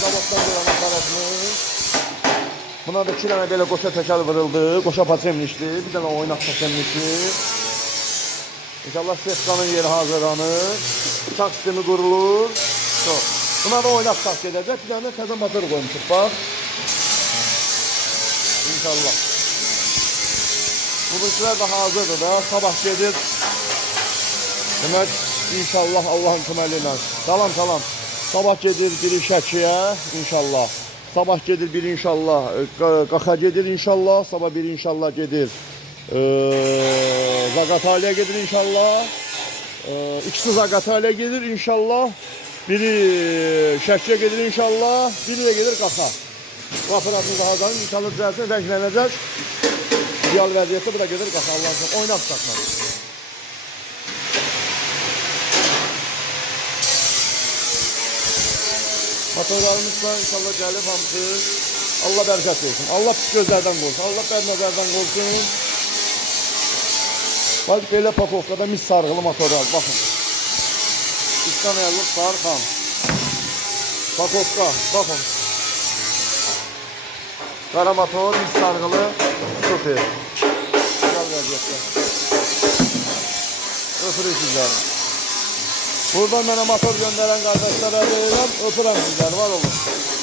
Zavoddan gelen aparatımız. Buna da 2 dənə belə qoşa təkər vuruldu. Qoşa patremmişdi. Bir dənə oynaq patremmişdi. İnşallah sefkanın yeri hazırlanır. Bıçaq sistemi qurulur. Çok. Buna da oynaq sağ gedəcək. Bir dənə təzə motor qoymuşuq. Bax. İnşallah. Bu işlər də hazırdır da. Sabah gedir. Demək inşallah Allah'ın teməli ilə. Salam. Sabah gedir biri Şəkiyə inşallah. Sabah gedir biri inşallah. Qaxa gedir inşallah. Sabah biri inşallah gedir. Zaqataliyə gedir inşallah. İkisi Zaqataliyə gedir inşallah. Biri Şəkiyə gedir inşallah. Biri də gedir Qaxa. Bu aparatımız hazırlanır. İnşallah düzəlsin, rənglənəcək. İdeal vəziyyətdə bu da gedir Qaxa. Allah'ın üçün oynaq çıxartmaq. Motorlarımız da inşallah gəlib hamısı. Allah bərəkət versin. Allah pis gözlərdən qorusun. Allah bəd nəzərdən qorusun. Bax belə pakovkada mis sarğılı motorlar. Baxın. İslam ayarlıq sarxam. Pakovka. Baxın. Qara motor mis sarğılı. Super. Güzel vəziyyətdə. Öpürük sizləri. Buradan mənə motor göndərən qardaşlara deyirəm, öpürəm sizləri, var olun.